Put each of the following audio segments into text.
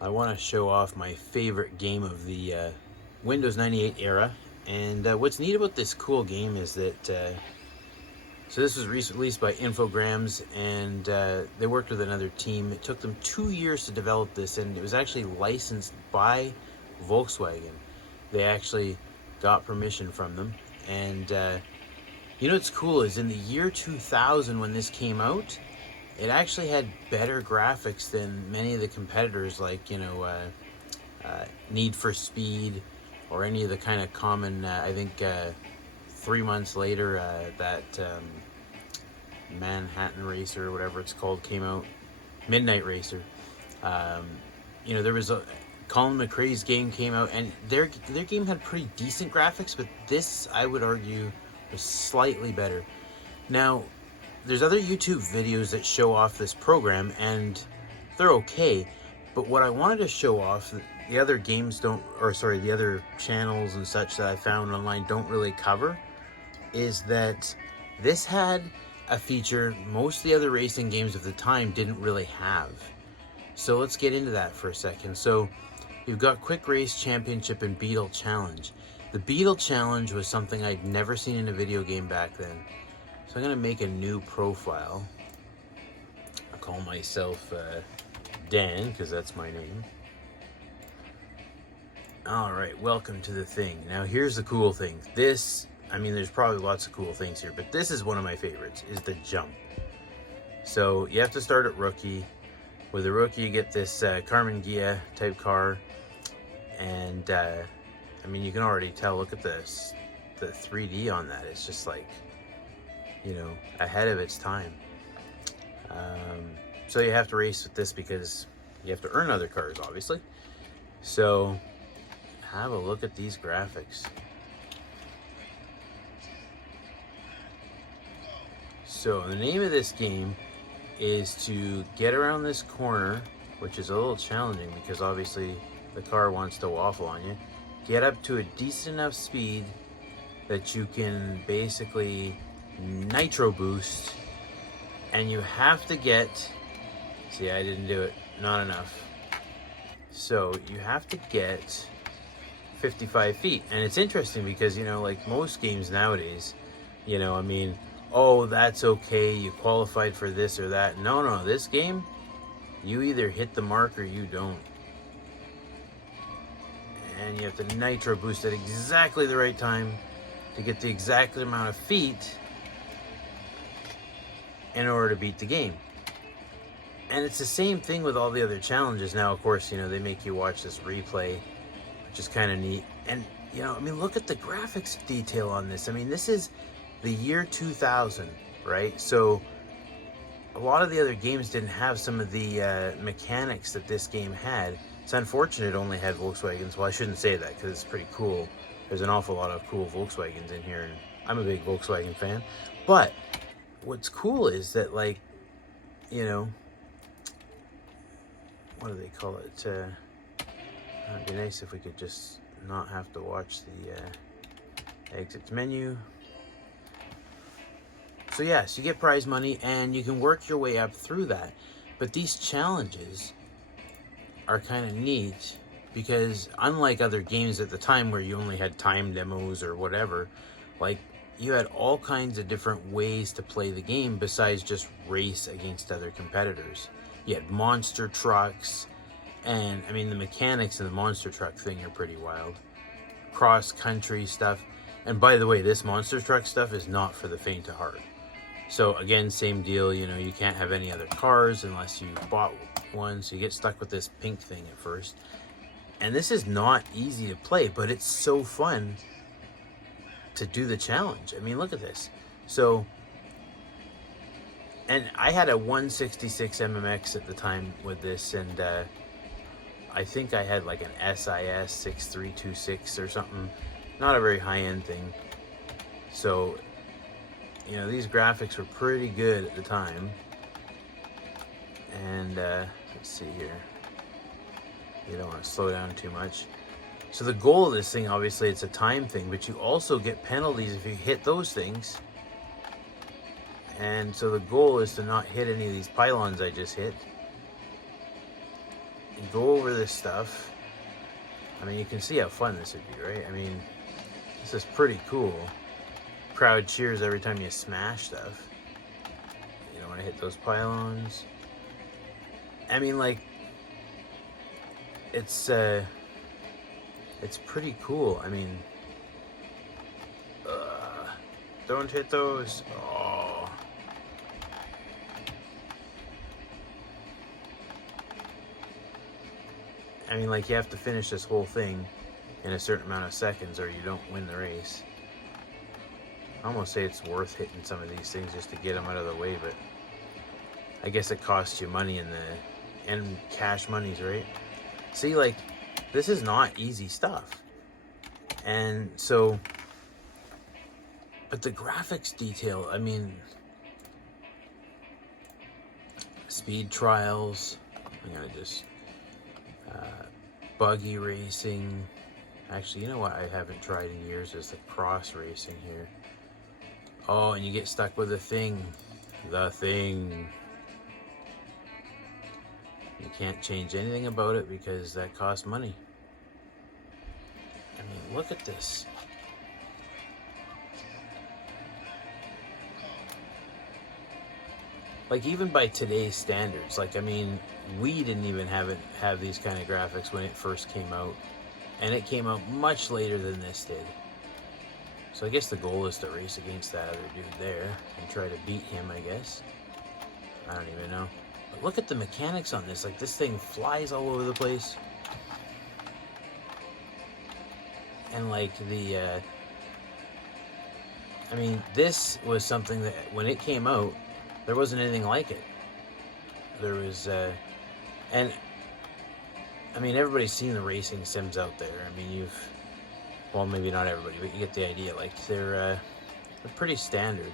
I want to show off my favorite game of the Windows 98 era. And what's neat about this cool game is that, so this was released by Infogrames, and they worked with another team. It took them 2 years to develop this, and it was actually licensed by Volkswagen. They actually got permission from them. And you know what's cool is in the year 2000 when this came out, it actually had better graphics than many of the competitors, like, Need for Speed, or any of the kind of common, I think 3 months later, that Manhattan Racer, or whatever it's called, came out. Midnight Racer. There was a Colin McRae's game came out, and their game had pretty decent graphics, but this, I would argue, was slightly better. Now, there's other YouTube videos that show off this program, and they're okay, but what I wanted to show off, the other games don't, or sorry, the other channels and such that I found online don't really cover, is that this had a feature most of the other racing games of the time didn't really have. So let's get into that for a second. So you've got Quick Race Championship and Beetle Challenge. The Beetle Challenge was something I'd never seen in a video game back then. So I'm going to make a new profile. I'll call myself Dan, because that's my name. Alright, welcome to the thing. Now here's the cool thing. This, there's probably lots of cool things here, but this is one of my favorites, is the jump. So you have to start at rookie. With a rookie you get this Carmen Ghia type car. And you can already tell, look at this, the 3D on that. It's just like, ahead of its time. So you have to race with this because you have to earn other cars, obviously. So have a look at these graphics. So the name of this game is to get around this corner, which is a little challenging because obviously the car wants to waffle on you. Get up to a decent enough speed that you can basically nitro boost, and you have to get, see, I didn't do it, not enough. So you have to get 55 feet. And it's interesting because, like most games nowadays, oh, that's okay, you qualified for this or that. No, this game, you either hit the mark or you don't. And you have to nitro boost at exactly the right time to get the exact amount of feet in order to beat the game. And it's the same thing with all the other challenges. Now, of course, they make you watch this replay, which is kind of neat. And, look at the graphics detail on this. This is the year 2000, right? So a lot of the other games didn't have some of the mechanics that this game had. It's unfortunate it only had Volkswagens. Well, I shouldn't say that because it's pretty cool. There's an awful lot of cool Volkswagens in here, and I'm a big Volkswagen fan. But what's cool is that, like, what do they call it? It'd be nice if we could just not have to watch the exit menu. So yes, you get prize money and you can work your way up through that. But these challenges are kind of neat because unlike other games at the time where you only had time demos or whatever, like, you had all kinds of different ways to play the game besides just race against other competitors. You had monster trucks, and the mechanics of the monster truck thing are pretty wild. Cross-country stuff. And by the way, this monster truck stuff is not for the faint of heart. So again, same deal, you can't have any other cars unless you bought one, so you get stuck with this pink thing at first. And this is not easy to play, but it's so fun to do the challenge. Look at this. So, and I had a 166 MMX at the time with this, and I think I had like an SIS 6326 or something. Not a very high-end thing. So, these graphics were pretty good at the time. And let's see here. You don't want to slow down too much. So the goal of this thing, obviously, it's a time thing, but you also get penalties if you hit those things. And so the goal is to not hit any of these pylons I just hit. go over this stuff. I mean, you can see how fun this would be, right? I mean, this is pretty cool. Crowd cheers every time you smash stuff. You don't want to hit those pylons. I mean, like, it's pretty cool. I mean, don't hit those. Oh. I mean, like, you have to finish this whole thing in a certain amount of seconds or you don't win the race. I almost say it's worth hitting some of these things just to get them out of the way, but I guess it costs you money and cash monies, right? See, like, this is not easy stuff. And so, but the graphics detail, I mean, speed trials, I'm gonna just, buggy racing. Actually, you know what I haven't tried in years is the cross racing here. Oh, and you get stuck with the thing. The thing. You can't change anything about it because that costs money. I mean, look at this. Like, even by today's standards, like, I mean, we didn't even have these kind of graphics when it first came out. And it came out much later than this did. So I guess the goal is to race against that other dude there and try to beat him, I guess. I don't even know. But look at the mechanics on this. Like, this thing flies all over the place. And, like, I mean, this was something that, when it came out, there wasn't anything like it. There was, and, I mean, everybody's seen the racing sims out there. I mean, well, maybe not everybody, but you get the idea. Like, they're pretty standard.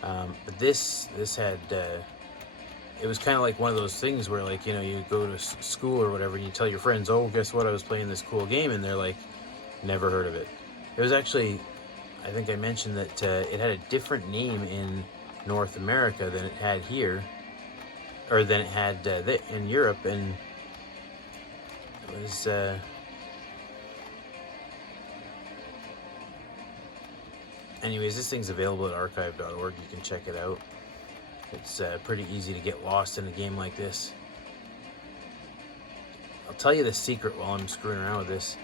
But this had, it was kind of like one of those things where, like, you know, you go to school or whatever and you tell your friends, oh, guess what, I was playing this cool game, and they're like, never heard of it. It was actually, I think I mentioned that it had a different name in North America than it had here, or than it had in Europe, and it was anyways, this thing's available at archive.org. You can check it out. It's pretty easy to get lost in a game like this. I'll tell you the secret while I'm screwing around with this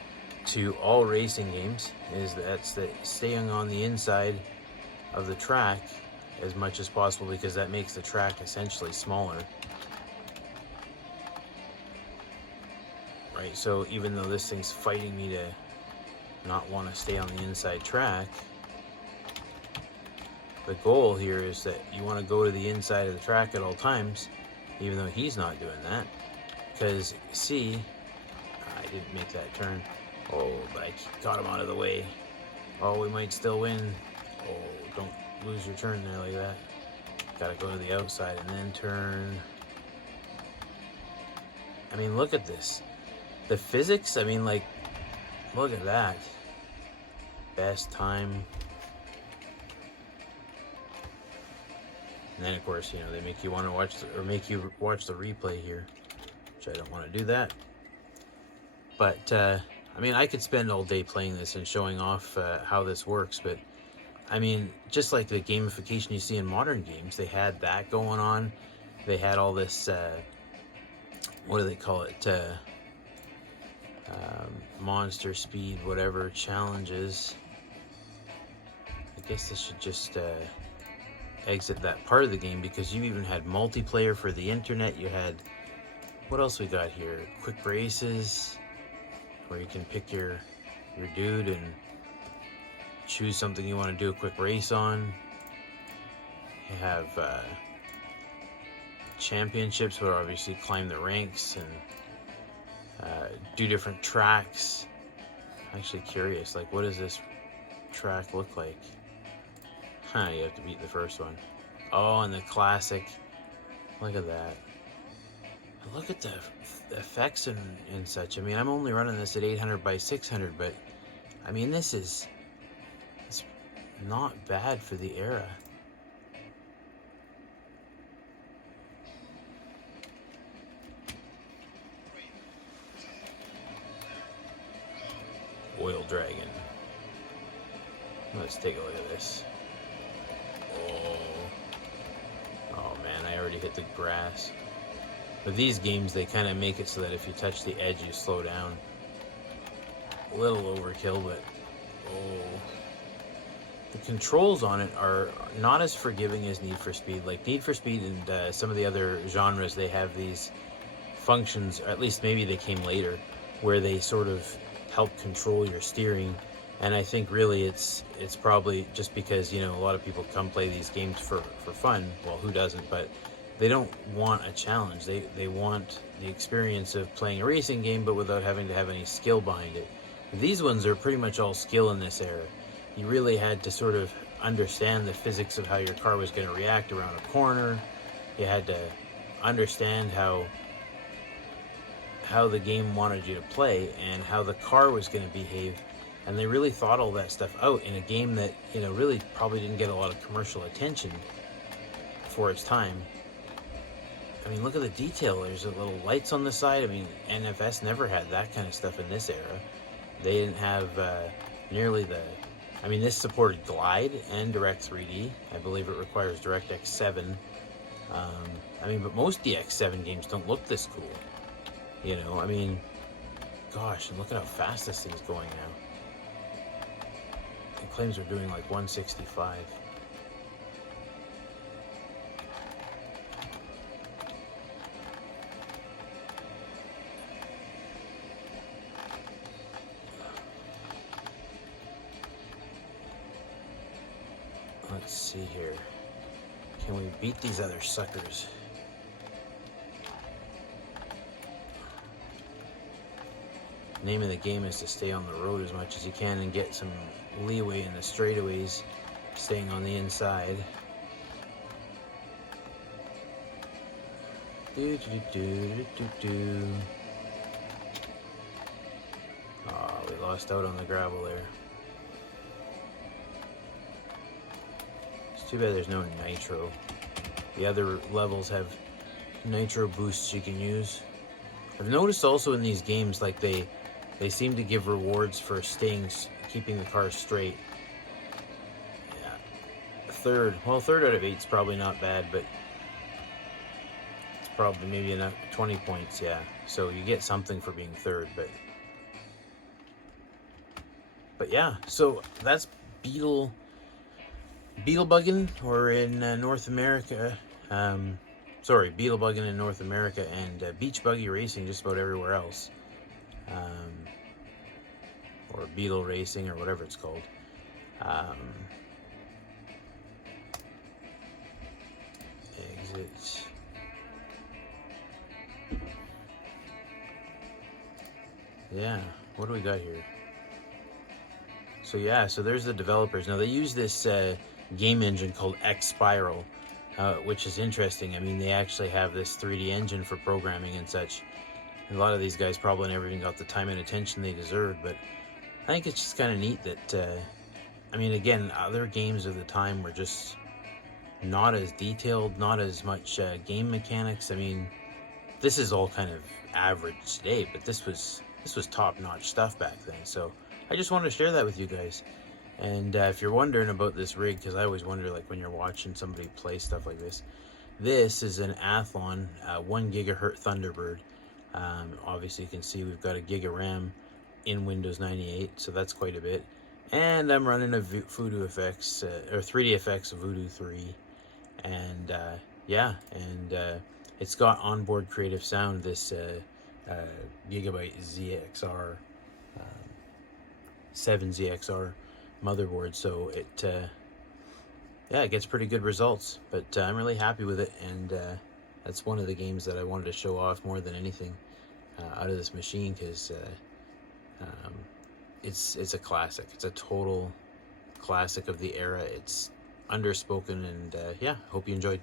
to all racing games is that staying on the inside of the track as much as possible, because that makes the track essentially smaller. Right, so even though this thing's fighting me to not want to stay on the inside track, the goal here is that you want to go to the inside of the track at all times, even though he's not doing that. Because, see, I didn't make that turn. Oh, but I got him out of the way. Oh, we might still win. Oh, don't lose your turn there like that. Gotta go to the outside and then turn. I mean, look at this. The physics, I mean, like, look at that. Best time. And then, of course, you know, they make you want to watch, make you watch the replay here, which I don't want to do that. But, I mean, I could spend all day playing this and showing off how this works, but, I mean, just like the gamification you see in modern games, they had that going on. They had all this, what do they call it, monster speed, whatever, challenges. I guess this should just exit that part of the game, because you even had multiplayer for the internet. You had, what else we got here? Quick races, where you can pick your dude and choose something you want to do a quick race on. You have championships, where obviously climb the ranks and do different tracks. I'm actually curious, like, what does this track look like? Huh, you have to beat the first one. Oh, and the classic. Look at that. Look at the effects and such. I mean, I'm only running this at 800 by 600, but I mean, it's not bad for the era. Dragon. Let's take a look at this. Oh man, I already hit the grass. With these games, they kind of make it so that if you touch the edge, you slow down. A little overkill, but the controls on it are not as forgiving as Need for Speed. Like Need for Speed and some of the other genres, they have these functions, or at least maybe they came later, where they sort of help control your steering. And I think really it's probably just because, you know, a lot of people come play these games for fun. Well, who doesn't? But they don't want a challenge. They want the experience of playing a racing game, but without having to have any skill behind it. These ones are pretty much all skill in this era. You really had to sort of understand the physics of how your car was going to react around a corner. You had to understand how the game wanted you to play and how the car was going to behave. And they really thought all that stuff out in a game that, you know, really probably didn't get a lot of commercial attention for its time. I mean, look at the detail. There's a little lights on the side. I mean, NFS never had that kind of stuff in this era. They didn't have nearly the... I mean, this supported Glide and Direct 3D. I believe it requires DirectX 7. I mean, but most DX7 games don't look this cool. You know, I mean, gosh, and look at how fast this thing's going now. It claims we're doing like 165. Let's see here. Can we beat these other suckers? The name of the game is to stay on the road as much as you can and get some leeway in the straightaways, staying on the inside. Oh, we lost out on the gravel there. It's too bad there's no nitro. The other levels have nitro boosts you can use. I've noticed also in these games, like they seem to give rewards for keeping the car straight. Yeah. Third out of 8 is probably not bad, but it's probably maybe enough 20 points, yeah. So you get something for being third, but yeah, so that's Beetle bugging, or in North America. Beetle bugging in North America, and beach buggy racing just about everywhere else. Or Beetle racing, or whatever it's called. Exit. Yeah, what do we got here? So yeah, so there's the developers. Now they use this game engine called X Spiral, which is interesting. I mean, they actually have this 3D engine for programming and such. And a lot of these guys probably never even got the time and attention they deserved, but I think it's just kind of neat that, I mean, again, other games of the time were just not as detailed, not as much game mechanics. I mean, this is all kind of average today, but this was top-notch stuff back then. So I just wanted to share that with you guys. And if you're wondering about this rig, because I always wonder, like, when you're watching somebody play stuff like this, this is an Athlon 1 gigahertz Thunderbird. Obviously you can see we've got a gig of RAM in Windows 98, so that's quite a bit. And I'm running a Voodoo FX, or 3DFX Voodoo 3. And yeah, and it's got onboard creative sound, this Gigabyte ZXR 7ZXR motherboard, so it yeah, it gets pretty good results. But I'm really happy with it, and that's one of the games that I wanted to show off more than anything out of this machine, because it's a classic. It's a total classic of the era. It's underspoken, and yeah, hope you enjoyed.